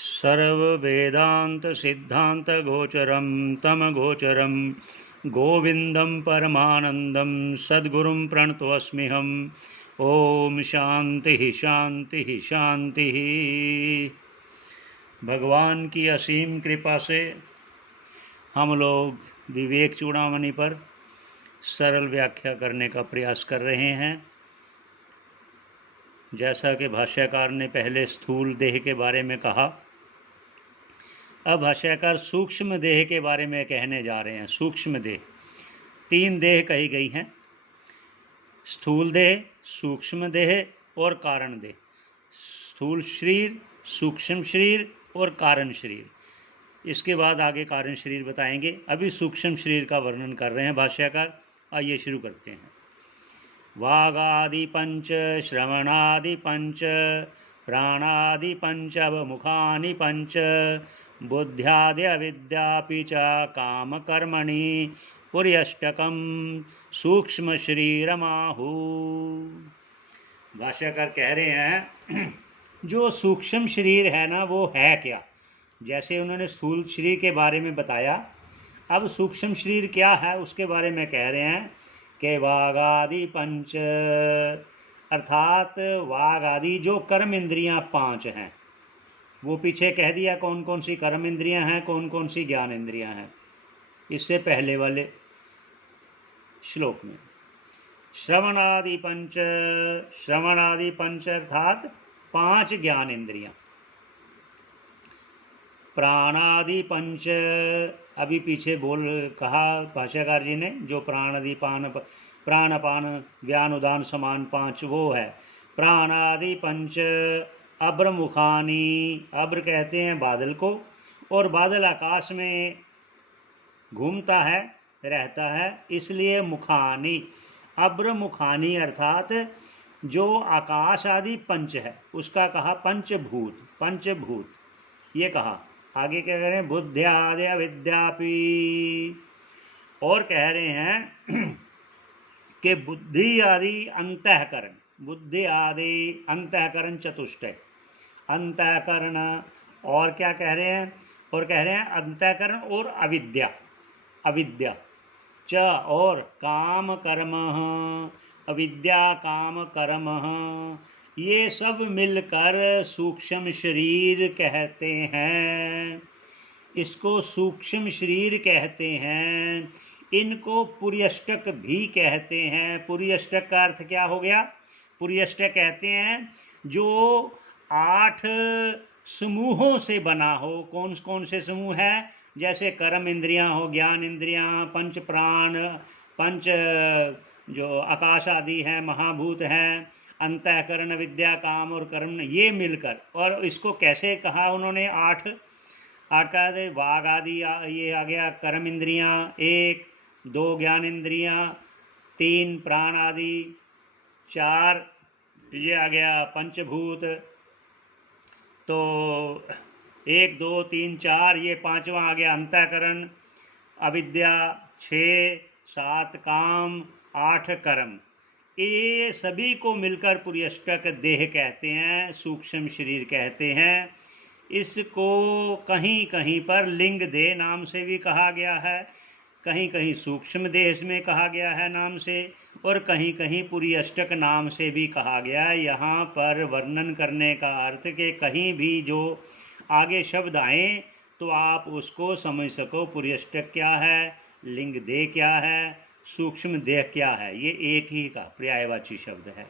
सर्ववेदान्तसिद्धान्तगोचरं तमगोचरं गोविन्दं परमानन्दं सद्गुरुं प्रणतोऽस्म्यहम्। ओम शांति शांति शांति। भगवान की असीम कृपा से हम लोग विवेक चूड़ामणि पर सरल व्याख्या करने का प्रयास कर रहे हैं। जैसा कि भाष्यकार ने पहले स्थूल देह के बारे में कहा, अब भाष्यकार सूक्ष्म देह के बारे में कहने जा रहे हैं। सूक्ष्म देह, तीन देह कही गई हैं: स्थूल देह, सूक्ष्म देह और कारण देह। स्थूल शरीर, सूक्ष्म शरीर और कारण शरीर। इसके बाद आगे कारण शरीर बताएंगे। अभी सूक्ष्म शरीर का वर्णन कर रहे हैं भाष्यकार। आइए शुरू करते हैं। वागादि पंच, श्रवणादि पंच, प्राणादि पंच, मुखानि पंच, बुद्ध्यादि अविद्यापि च काम कर्मणि पुर्यष्टकम सूक्ष्म शरीरमाहु। भाष्यकार कह रहे हैं जो सूक्ष्म शरीर है ना, वो है क्या? जैसे उन्होंने स्थूल शरीर के बारे में बताया, अब सूक्ष्म शरीर क्या है उसके बारे में कह रहे हैं कि वागादि पंच, अर्थात वाग आदि जो कर्म इंद्रियां पांच हैं। वो पीछे कह दिया कौन कौन सी कर्म इंद्रियां हैं, कौन कौन सी ज्ञान इंद्रियां हैं, इससे पहले वाले श्लोक में। श्रवणादि पंच, श्रवणादि पंच अर्थात पांच ज्ञान इंद्रियां। प्राणादि पंच, अभी पीछे बोल कहा भाष्यकार जी ने, जो प्राणादि प्राणपान व्यान उदान समान पांच, वो है प्राणादि पंच। अब्र मुखानी, अब्र कहते हैं बादल को, और बादल आकाश में घूमता है, रहता है, इसलिए मुखानी। अब्र मुखानी अर्थात जो आकाश आदि पंच है उसका कहा पंचभूत। पंचभूत ये कहा। आगे क्या कह रहे हैं? बुद्ध्यादि अविद्यापि, और कह रहे हैं कि बुद्धि आदि अंतःकरण, बुद्धि आदि अंतःकरण चतुष्टय, अंतःकरण। और क्या कह रहे हैं? और कह रहे हैं अंतःकरण और अविद्या, अविद्या च, और काम कर्म, अविद्या काम कर्म, ये सब मिलकर सूक्ष्म शरीर कहते हैं। इसको सूक्ष्म शरीर कहते हैं। इनको पुर्यष्टक भी कहते हैं। पुर्यष्टक का अर्थ क्या हो गया? पुर्यष्टक कहते हैं जो 8 समूहों से बना हो। कौन कौन से समूह है? जैसे कर्म इंद्रियां हो, ज्ञान इंद्रियां, पंच प्राण, पंच जो आकाश आदि हैं, महाभूत हैं, अंतःकरण, विद्या, काम और कर्म, ये मिलकर। और इसको कैसे कहा उन्होंने? 8 का वाग आदि, ये आ गया कर्म इंद्रियां, 1 2 ज्ञान इंद्रियां, 3 प्राण आदि, 4 ये आ गया पंचभूत। तो 1 2 3 4, ये पांचवा आ गया अंतःकरण, अविद्या, 6 7 काम, 8 कर्म। ये सभी को मिलकर पुर्यष्टक देह कहते हैं, सूक्ष्म शरीर कहते हैं। इसको कहीं कहीं पर लिंग देह नाम से भी कहा गया है, कहीं कहीं सूक्ष्म देह में कहा गया है नाम से, और कहीं कहीं पुर्यष्टक नाम से भी कहा गया है। यहाँ पर वर्णन करने का अर्थ कि कहीं भी जो आगे शब्द आए तो आप उसको समझ सको। पुर्यष्टक क्या है, लिंग देह क्या है, सूक्ष्म देह क्या है, ये एक ही का पर्यायवाची शब्द है।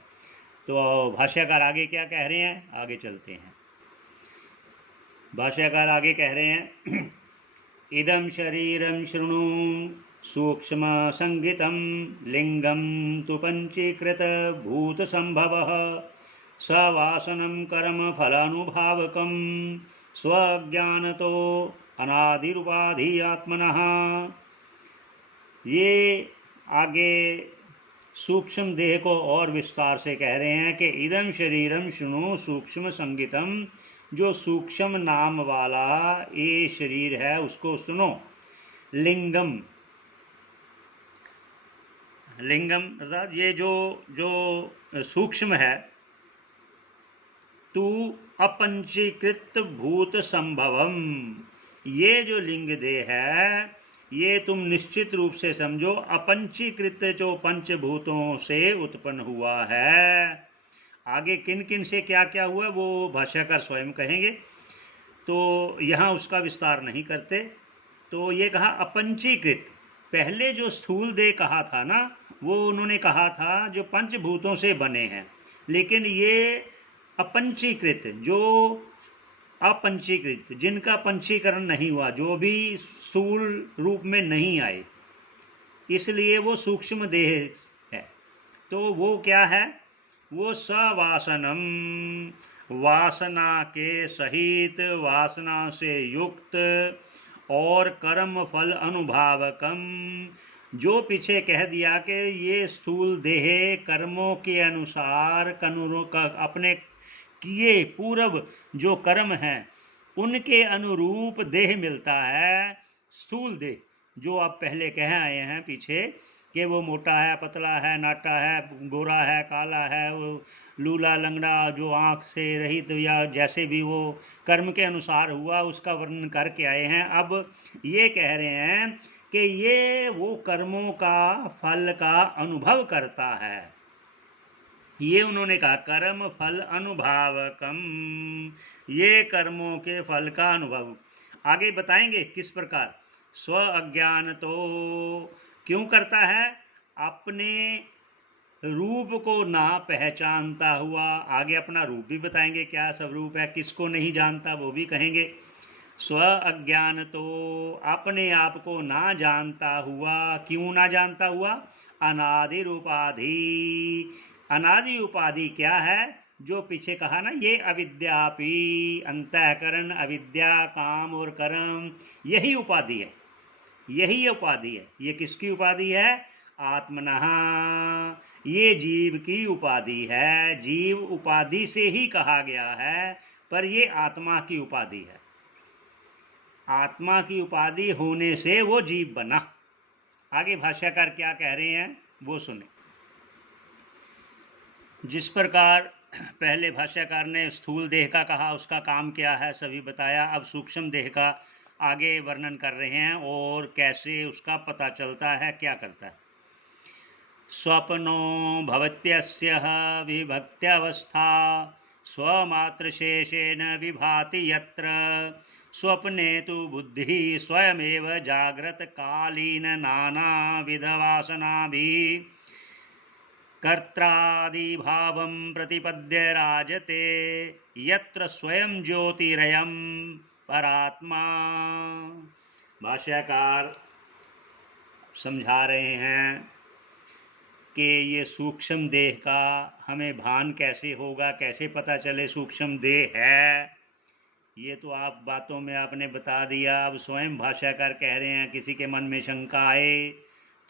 तो भाष्यकार आगे क्या कह रहे हैं, आगे चलते हैं। भाष्यकार आगे कह रहे हैं इदं शरीरं शृणु सूक्ष्म संगितं लिंगं तु पंचीकृत भूत संभवः सवासनं कर्म फलानुभावकं स्वज्ञानतो अनादिरुपाधि आत्मनः। ये आगे सूक्ष्म देह को और विस्तार से कह रहे हैं कि इदं शरीरं शृणु सूक्ष्म संगितम, जो सूक्ष्म नाम वाला ये शरीर है उसको सुनो। लिंगम, लिंगम अर्थात ये जो सूक्ष्म है, तू अपंचीकृत भूत संभवम। ये जो लिंग देह है ये तुम निश्चित रूप से समझो अपंचीकृत जो पंचभूतों से उत्पन्न हुआ है। आगे किन किन से क्या क्या हुआ वो भाष्यकार स्वयं कहेंगे, तो यहाँ उसका विस्तार नहीं करते। तो ये कहा अपंचीकृत, पहले जो स्थूल देह कहा था ना वो उन्होंने कहा था जो पंचभूतों से बने हैं, लेकिन ये अपंचीकृत जो अपंचीकृत जिनका पंचीकरण नहीं हुआ, जो भी स्थूल रूप में नहीं आए, इसलिए वो सूक्ष्म देह है। तो वो क्या है, वो सवासनम, वासना के सहित, वासना से युक्त और कर्म फल अनुभावकम। जो पीछे कह दिया कि ये स्थूल देह कर्मों के अनुसार अपने किए पूर्व जो कर्म हैं उनके अनुरूप देह मिलता है। स्थूल देह जो आप पहले कह आए हैं पीछे कि वो मोटा है, पतला है, नाटा है, गोरा है, काला है, वो लूला लंगड़ा, जो आँख से रहित तो या जैसे भी वो कर्म के अनुसार हुआ उसका वर्णन करके आए हैं। अब ये कह रहे हैं कि ये वो कर्मों का फल का अनुभव करता है। ये उन्होंने कहा कर्म फल अनुभावकम, ये कर्मों के फल का अनुभव। आगे बताएंगे किस प्रकार। स्व अज्ञान तो क्यों करता है, अपने रूप को ना पहचानता हुआ। आगे अपना रूप भी बताएंगे क्या स्वरूप है, किसको नहीं जानता वो भी कहेंगे। स्व अज्ञान तो अपने आप को ना जानता हुआ, क्यों ना जानता हुआ, अनादि उपाधि। अनादि उपाधि क्या है, जो पीछे कहा ना ये अविद्यापि, अंतःकरण अविद्या काम और कर्म यही उपाधि है, यही उपाधि है। ये किसकी उपाधि है, आत्मनः, ये जीव की उपाधि है। जीव उपाधि से ही कहा गया है पर ये आत्मा की उपाधि है। आत्मा की उपाधि होने से वो जीव बना। आगे भाष्यकार क्या कह रहे हैं वो सुने। जिस प्रकार पहले भाष्यकार ने स्थूल देह का कहा उसका काम क्या है सभी बताया, अब सूक्ष्म देह का आगे वर्णन कर रहे हैं और कैसे उसका पता चलता है, क्या करता है। स्वप्नो भवत्यस्य विभक्त्यवस्था स्वमात्रशेषेण विभाति यत्र स्वप्ने तु बुद्धि स्वयमेव जाग्रत कालीन नानाविधवासनाभिः कर्त्रादिभावं प्रतिपद्य राजते यत्र स्वयं ज्योतिरयं परात्मा। भाष्यकार समझा रहे हैं कि ये सूक्ष्म देह का हमें भान कैसे होगा, कैसे पता चले सूक्ष्म देह है। ये तो आप बातों में आपने बता दिया। अब स्वयं भाष्यकार कह रहे हैं किसी के मन में शंका आए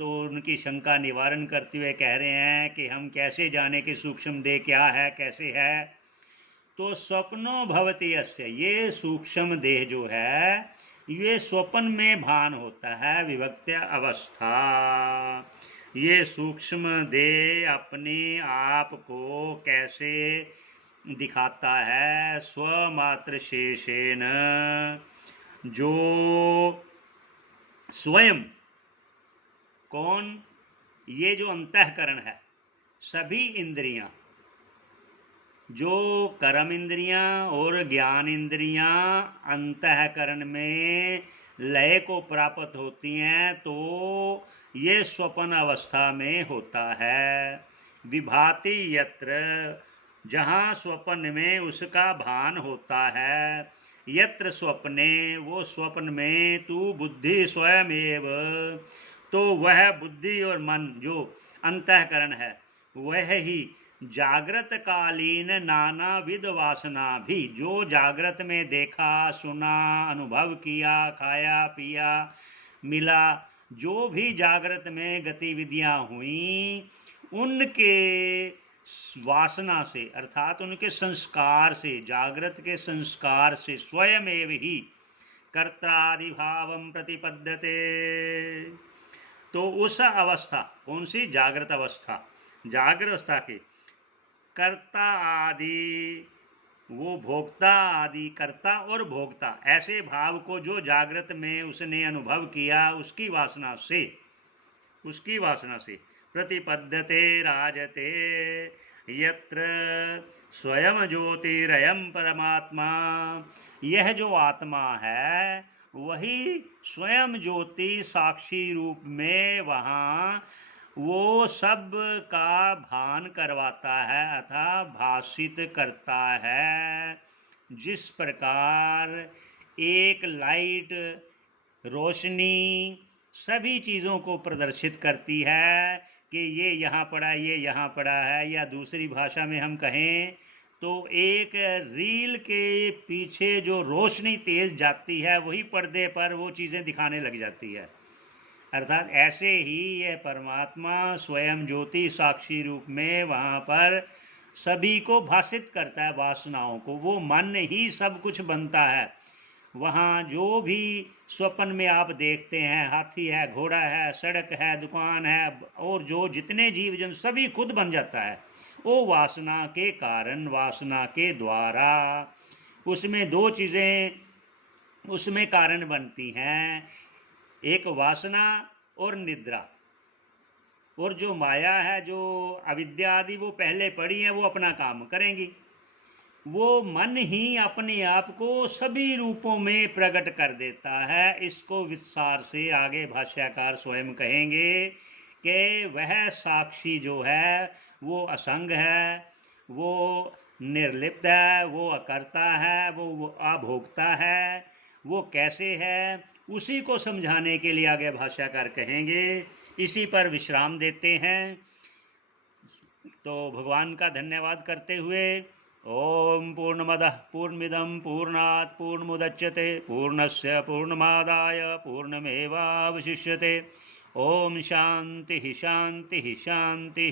तो उनकी शंका निवारण करते हुए कह रहे हैं कि हम कैसे जाने कि सूक्ष्म देह क्या है, कैसे है। तो स्वप्नो भवति यस्य, ये सूक्ष्म देह जो है ये स्वप्न में भान होता है, विभक्त्य अवस्था। ये सूक्ष्म देह अपने आप को कैसे दिखाता है, स्वमात्र शेषेण, जो स्वयं कौन, ये जो अंतःकरण है, सभी इंद्रियां, जो कर्म इंद्रियां और ज्ञान इंद्रियां अंतःकरण में लय को प्राप्त होती हैं तो ये स्वप्न अवस्था में होता है। विभाति यत्र, जहाँ स्वप्न में उसका भान होता है, यत्र स्वप्ने, वो स्वप्न में, तू बुद्धि स्वयमेव, तो वह बुद्धि और मन जो अंतःकरण है वह ही जागृत कालीन नाना विध वासना भी, जो जागृत में देखा सुना अनुभव किया खाया पिया मिला, जो भी जागृत में गतिविधियां हुई उनके वासना से अर्थात उनके संस्कार से, जागृत के संस्कार से स्वयमेव ही कर्त्रादिभावं प्रतिपद्यते। तो उस अवस्था, कौन सी, जागृत अवस्था, जागृत अवस्था के कर्ता आदि वो भोक्ता आदि कर्ता और भोक्ता ऐसे भाव को जो जागृत में उसने अनुभव किया उसकी वासना से प्रतिपद्यते राजते यत्र स्वयं ज्योतिरयं परमात्मा। यह जो आत्मा है वही स्वयं ज्योति साक्षी रूप में वहाँ वो सब का भान करवाता है अथा भाषित करता है। जिस प्रकार एक लाइट रोशनी सभी चीज़ों को प्रदर्शित करती है कि ये यहाँ पड़ा, ये यहाँ पड़ा है, या दूसरी भाषा में हम कहें तो एक रील के पीछे जो रोशनी तेज जाती है वही पर्दे पर वो चीज़ें दिखाने लग जाती है। अर्थात ऐसे ही यह परमात्मा स्वयं ज्योति साक्षी रूप में वहाँ पर सभी को भाषित करता है वासनाओं को। वो मन ही सब कुछ बनता है। वहाँ जो भी स्वप्न में आप देखते हैं, हाथी है, घोड़ा है, सड़क है, दुकान है, और जो जितने जीव जंतु सभी खुद बन जाता है वो वासना के कारण, वासना के द्वारा। उसमें दो चीज़ें उसमें कारण बनती हैं, एक वासना और निद्रा। और जो माया है, जो अविद्या आदि, वो पहले पड़ी है, वो अपना काम करेंगी। वो मन ही अपने आप को सभी रूपों में प्रकट कर देता है। इसको विस्तार से आगे भाष्यकार स्वयं कहेंगे कि वह साक्षी जो है वो असंग है, वो निर्लिप्त है, वो अकर्ता है, वो अभोक्ता है। वो कैसे है उसी को समझाने के लिए आगे भाष्यकार कहेंगे। इसी पर विश्राम देते हैं। तो भगवान का धन्यवाद करते हुए ओम पूर्णमदः पूर्णमिदं पूर्णात् पूर्णमुदच्यते पूर्णस्य पूर्णमादाय पूर्णमेवावशिष्यते। ओम शांति शांति शांति।